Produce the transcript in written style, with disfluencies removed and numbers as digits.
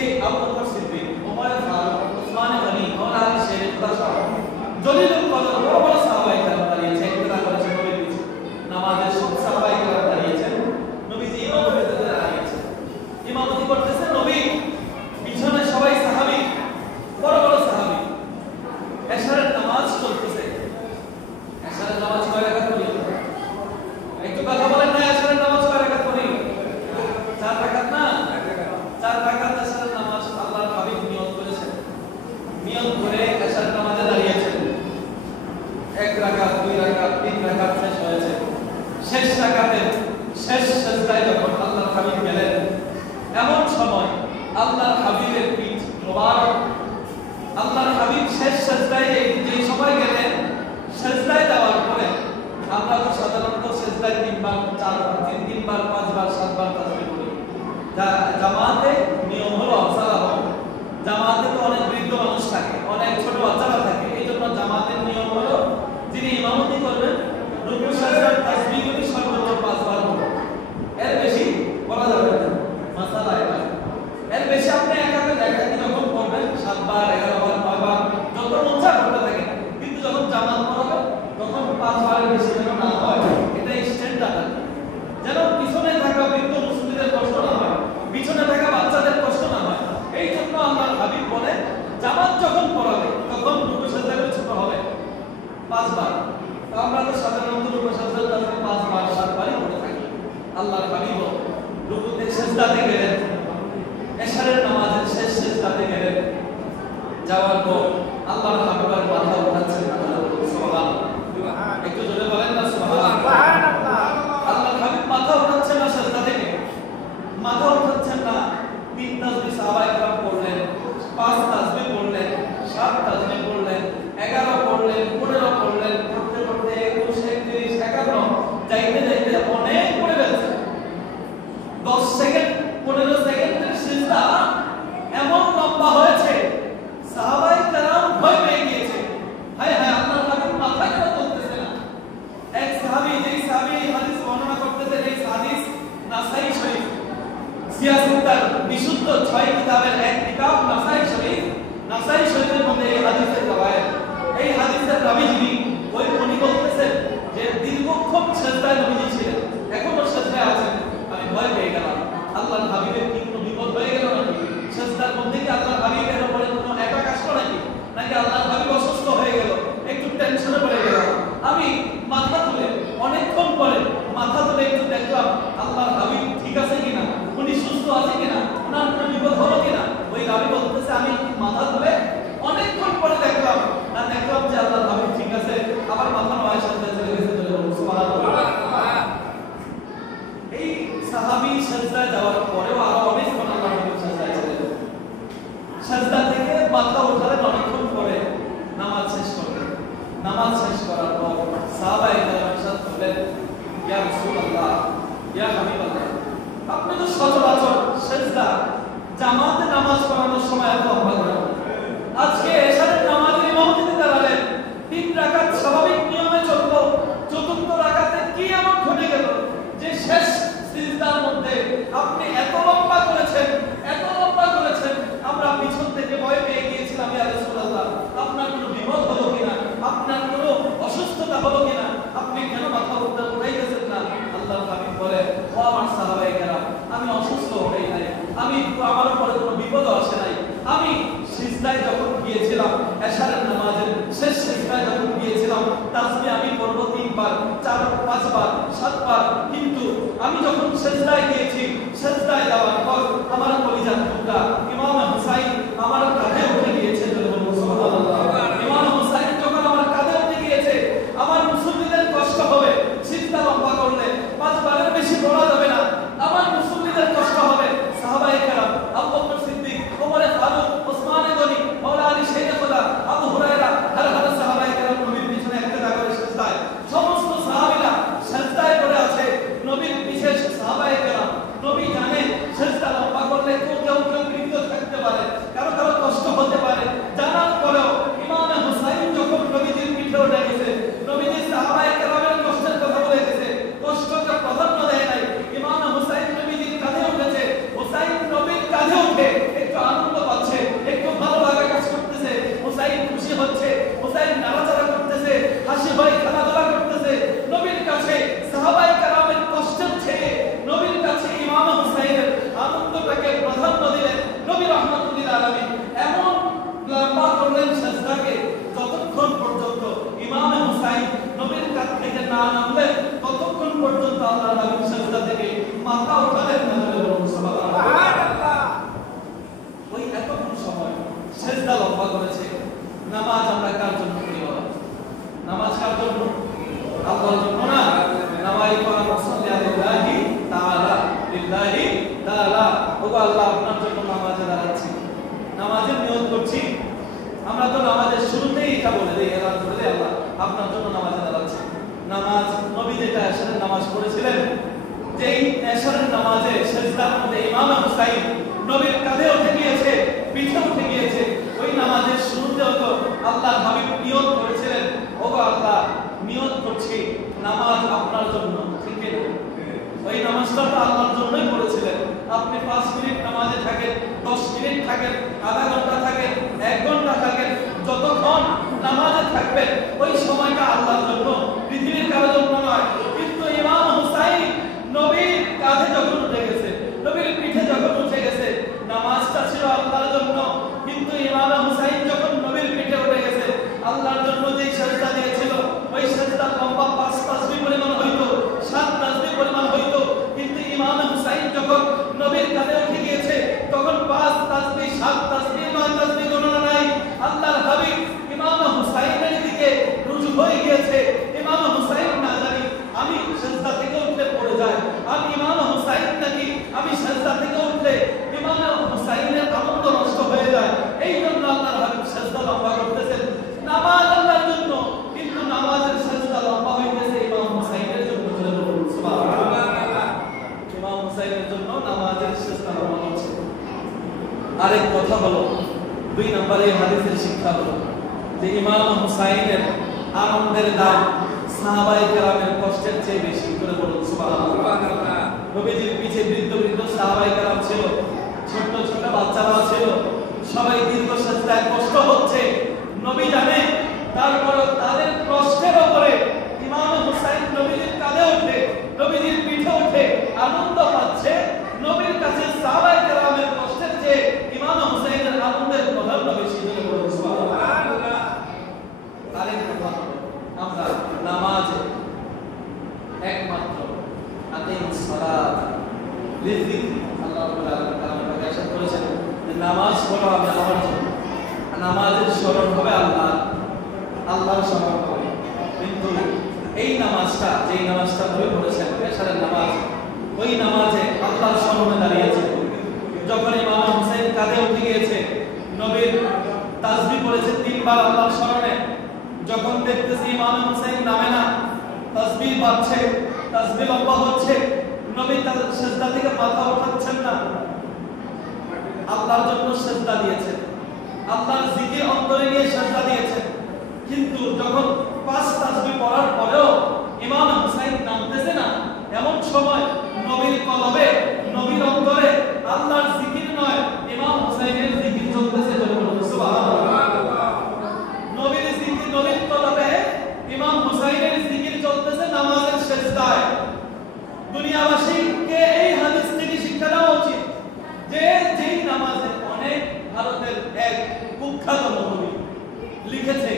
যে আবু বকর সিদ্দিক, ওমর ফারুক, উসমান গনি, মাওলা আলী শের খুদা জলিলুল কদর বড় বড় সাহাবায়ে কেরাম দাঁড়িয়েছে, ইক্তেদা করেছে নবীর পিছে। নামাজের সব সাহাবায়ে কেরাম দাঁড়িয়েছেন, নবীজি ইমামতিতে দাঁড়িয়েছেন, ইমামতি করতেছে নবী, পিছনে সবাই সাহাবী, বড় বড় সাহাবী। এশারের নামাজ চলতেছে। এশারের নামাজ কয় রাকাত পড়ি? একটু কথা বলেন না, এশারের নামাজ কয় রাকাত পড়ি? 4 রাকাত না? 4 রাকাত এশারের নামাজ আল্লাহর হাবিব নিয়ত করেছেন। নিয়ত করে এশারের নামাজে দাঁড়িয়েছেন। 1 রাকাত, 2 রাকাত, 3 রাকাত শেষ হয়েছে। শেষ রাকাতের শেষ সেজদায় যখন আল্লাহর হাবিব গেলেন, এমন সময় আল্লাহর হাবিবের পিঠ মোবারক, আল্লাহর হাবিব শেষ সেজদায় যে সময় গেলেন, সেজদায় যাওয়ার পরে আমরা তো সাধারণত সেজদায় 3 বার, 4 বার, 3 বার, 5 বার, 7 বার তাসবিহ করি। জামাতে নিয়ম হলো সালাম। জামাতে তো অনেক বৃদ্ধ মানুষ থাকে, অনেক ছোট বাচ্চারা থাকে, এইজন্য জামাতের নিয়ম হলো যিনি ইমামতি করবেন রুকু সাজদার তাসবিহগুলি সর্বোচ্চ 5 বার হবে। এর বেশি বলা যাবে না, মাসালা এটা। এর বেশি আপনি একাকে দেখাতে যখন করবেন 7 বার, 11 বার, 9 বার যত মঞ্চা করতে থাকেন, কিন্তু যখন জামাত পড়াবে তখন 5 বারের বেশি যেন না হয়, এটা স্ট্যান্ডার্ড। যেন পিছনে থাকা বৃদ্ধ মুসলিমদের কষ্ট না হয়, পিছনে থাকা বাচ্চাদের কষ্ট না হয়, এই জন্য আল্লাহর হাবিব বলে জামাত যখন পড়াবে তখন রুকু সাজদাগুলো ছোট হবে 5 বার। আমরা তো সাধারণত রুকু সাজদা 5 বার, 7 বারই পড়ে থাকি। আল্লাহর হাবিব রুকুতে সেজদাতে গেলেন, এশারের নামাজের শেষ সেজদাতে গেলেন, যাওয়ার পর আল্লাহর হাবিবের মাথা উঠাচ্ছেন, সুবহানাল্লাহ, একটু জোরে বলেন না সুবহানাল্লাহ। আল্লাহর হাবিব মাথা উঠাচ্ছেন না সেজদা থেকে, মাথা উঠাচ্ছেন না। 3 তাসবিহ সাহাবায়ে কেরাম পড়লেন, 5 তাসবিহ পড়লেন, 7 তাসবিহ পড়লেন, 11 পড়লেন, 15 পড়লেন, পড়তে পড়তে 21, 31, 51 যাইতে যাইতে অনেক পড়ে ফেলছেন। 10 সেকেন্ড, 15 সেকেন্ডের সিজদা এমন লম্বা হয়েছে, সাহাবায়ে কেরাম ভয় পেয়ে গিয়েছে। হায় হায়, আল্লাহর হাবিব মাথা কেন তুলতেছে না? এক সাহাবী, যেই সাহাবী হাদিস বর্ণনা করতেছেন, এই হাদিস নাসাই শরীফ, সিয়াসুত্তার বিশুদ্ধ 6 কিতাবের এক কিতাব নাসাই শরীফ। নাসাই শরীফের মধ্যে এই হাদিসের রওয়ায়াত, এই হাদিসের রাবী যিনি, ওই উনি বলতেছেন যে দীর্ঘক্ষণ সেজদায় নবীজি ছিলেন, এখনো সেজদায় আছেন। আমি ভয় পেয়ে গেলাম, আল্লাহর হাবিবের কি কোনো বিপদ হয়ে গেল নাকি? সেজদার মধ্যে কি আল্লাহর হাবিবের উপরে কোনো অ্যাটাক আসলো নাকি? নাকি আল্লাহর হাবিব অসুস্থ হয়ে গেল? একটু টেনশনে পড়ে গেলাম। আমি মাথা তুলে অনেকক্ষণ পরে মাথা তুলে একটু দেখলাম আল্লাহর হাবিব ঠিক আছে কিনা, উনি সুস্থ আছে কিনা, ওনার কোনো বিপদ হলো কিনা। ওই রাবী বলতেছে আমি মাথা তুলে অনেকক্ষণ পরে দেখলাম যে আল্লাহর হাবিব ঠিক আছে, আবার মাথা নয় সাথে চলে গেছে। সুবহানাল্লাহ। এই সাহাবী সেজদায় যাওয়ার পরেও আরো অনেকক্ষণ আল্লাহর হাবিব সেজদায় ছিলেন। সেজদা থেকে মাথা উঠালেন অনেকক্ষণ পরে, নামাজ শেষ করলেন। নামাজ শেষ করার পর সাহাবায়ে কেরাম সাথে বললেন, ইয়া রাসূলুল্লাহ, ইয়া হাবিবাল্লাহ, আপনি তো সচরাচর সেজদা জামাতে নামাজ পড়ানোর সময় এত লম্বা করেন, আজকে এশারের নামাজের ইমামতিতে দাঁড়ালেন, 3 রাকাত স্বাভাবিক নিয়মে চলল, 4র্থ রাকাতে কি এমন ঘটে গেল যে শেষ সিজদার মধ্যে আপনি এত লম্বা করেছেন, এত লম্বা করেছেন, আমরা পিছন থেকে ভয় পেয়ে গিয়েছিলাম, ইয়া রাসূলুল্লাহ, আপনার কোনো বিপদ হলো কিনা, আপনার কোনো অসুস্থতা হলো কিনা, আপনি কেন মাথা উঠাইতেছেন না? আল্লাহর হাবিব বলে, ও আমার সাহাবায়ে কেরাম, আমি অসুস্থ হই নাই, আমার উপরে কোনো বিপদ আসে নাই। আমি সিজদায় যখন গিয়েছিলাম, এশারের নামাজের শেষ সিজদায় যখন গিয়েছিলাম, তাসবিহ আমি পড়ব 3 বার, 4, 5 বার, 7 বার, কিন্তু আমি যখন সিজদায় গিয়েছি, সিজদায় যাওয়ার পর আমার কলিজার টুকরা ইমাম হুসাইন আমার কাঁধে উঠে গিয়েছে। সুবহানাল্লাহ। ইমাম হুসাইন যখন আমার কাঁধে উঠে গিয়েছে, আমার মুসল্লিদের কষ্ট হবে, সিজদা লম্বা করলে 5 বারের বেশি পড়া যাবে না, আমার মুসল্লিদের কষ্ট হবে। সাহাবায়ে কেরাম, আবু বকর সিদ্দিক, ওমর ফারুক, উসমান গনি, মাওলা আলী শের খুদা, আবু হুরায়রা, হার সাহাবায়ে কেরাম নবীর পিছনে ইক্তেদা করে সিজদায়, সমস্ত সাহাবীরা সিজদায় পড়ে আছে নবীর পিছে। সাহাবায়ে কেরাম, নবী জানেন সিজদা লম্বা করলে কেউ বৃদ্ধ না নামলেন ততক্ষণ পর্যন্ত আল্লাহর হাবিব সেজদা থেকে মাথা উঠালেন না। সুবহানাল্লাহ। ওই এতক্ষণ সময় সেজদা লম্বা করেছে। নামাজ আমরা কার জন্য করি বলা? নামাজ কার জন্য? আল্লাহর জন্য না। নামাজ পড়া মুসল্লি আল্লাহি তাআলা লিল্লাহি তাআলা। ও আল্লাহ আপনার জন্য নামাজে দাঁড়াচ্ছি, নামাজের নিয়ত করছি। আমরা তো নামাজের শুরুতেই এটা বলে দেই, এলান করে দেই আল্লাহ আপনার জন্য নামাজে দাঁড়াচ্ছি। নামাজ নবী যেটা এশারের নামাজ পড়েছিলেন, যেই এশারের নামাজে সেজদার মধ্যে ইমাম হুসাইন নবীর কাঁধে উঠে গিয়েছে, পিঠে উঠে গিয়েছে, ওই নামাজের শুরুতেও তো আল্লাহর হাবিব নিয়ত করেছিলেন, ও আল্লাহ নিয়ত করছি নামাজ আপনার জন্য। ঠিক আছে, ওই নামাজটা তো আল্লাহর জন্যই করেছিলেন। আপনি 5 মিনিট নামাজে থাকেন, 10 মিনিট থাকেন, আধা ঘন্টা থাকেন, 1 ঘন্টা থাকেন, যতক্ষণ নামাজে থাকবেন ওই সময়টা আল্লাহর জন্য, পৃথিবীর কারোর জন্য নয়। কিন্তু ইমাম হুসাইন নবীর কাঁধে যখন উঠে গেছে, নবীর পিঠে যখন উঠে গেছে, নামাজটা ছিল আল্লাহর জন্য। কিন্তু ইমাম হুসাইন যখন নবীর পিঠে উঠে গেছে, আল্লাহর জন্য যেই সেজদা দিয়েছিল ওই সেজদা লম্বা 5 তাসবিহ পরিমাণ হইতো, 7 তাসবিহ পরিমাণ হইতো। কিন্তু ইমাম হুসাইন যখন নবীর কাঁধে উঠে গিয়েছে তখন 5 তাসবিহ, 7 তাসবিহ, 9 তাসবিহ গণনা নাই। আল্লাহর হাবিব ইমাম হুসাইনের দিকে রুজু হয়ে গিয়েছে। ইমাম হুসাইন না জানি আমি সেজদা থেকে উঠলে পড়ে যায়, আমি ইমাম হুসাইন নাকি আমি সেজদা থেকে উঠলে ইমাম হুসাইনের আনন্দ নষ্ট হয়ে যায়। এই জন্য আল্লাহর হাবিব সেজদা লম্বা করতেছেন। নামাজ আল্লাহর জন্য, কিন্তু নামাজের সেজদা লম্বা হইতেছে ইমাম হুসাইনের জন্য। সুবহানাল্লাহ। ইমাম হুসাইনের জন্য নামাজের সেজদা লম্বা হচ্ছে। আরেক কথা হলো, 2 নম্বরে হাদিসের শিক্ষা হলো যে ইমাম হুসাইনের আনন্দের দাম সাহাবায়ে কেরামের কষ্টের চেয়ে বেশি। করে বলুন সুবহানাল্লাহ। নবীজির পিছে বৃদ্ধ বৃদ্ধ সাহাবায়ে কেরাম ছিল, ছোট ছোট বাচ্চারাও ছিল, সবাই দীর্ঘ সেজদায় কষ্ট হচ্ছে, নবী জানে। তারপরে তাদের কষ্টের উপরে ইমাম হুসাইন নবীজির কাঁধে উঠে, নবীজির পিঠে উঠে আনন্দ পাচ্ছে। নবীর কাছে সাহাবায়ে কেরামের কষ্টের চেয়ে ইমাম হুসাইনের আনন্দের প্রাধান্য বেশি। করে বলুন সুবহানাল্লাহ। আরেক কথা, আমরা নামাজে একমাত্র আকিমুস সালাত লিযিকরি, আল্লাহ রাব্বুল আলামিন কালামে ইরশাদ করেছেন যে নামাজ পড়ো আমি আমার জন্য। নামাজের স্মরণ হবে আল্লাহ, আল্লাহর স্মরণ হবে। কিন্তু এই নামাজটা, যেই নামাজটা নবী পড়েছেন এশারের নামাজ, ওই নামাজে আল্লাহর স্মরণে দাঁড়িয়েছে। যখন ইমাম হুসাইন কাঁধে উঠে গিয়েছে, নবীর তাসবিহ পড়েছে 3 বার আল্লাহর স্মরণে। যখন দেখতেছি ইমাম হুসাইন নামে না, তাসবিহ বাড়ছে, তাসবিহ লম্বা হচ্ছে, নবী তার সেজদা থেকে মাথা উঠাচ্ছেন না, আল্লাহর জন্য সেজদা দিয়েছেন, আল্লাহর জিকির অন্তরে নিয়ে সেজদা দিয়েছেন। কিন্তু যখন 5 তাসবিহ পড়ার পরেও ইমাম হুসাইন নামতেছে না, এমন সময় নবীর কলবে, নবীর অন্তরে আল্লাহর জিকির নয়, ইমাম হুসাইনের জিকির চলতেছে। সুবহানাল্লাহ। নবীর জিকির, নবীর কলবে ইমাম হুসাইনের জিকির চলতেছে নামাজের সেজদায়। দুনিয়াবাসীকে এই হাদিস থেকে শিক্ষা দেওয়া উচিত যে যেই নামাজে অনেক ভারতের এক কুখ্যাত নবী লিখেছে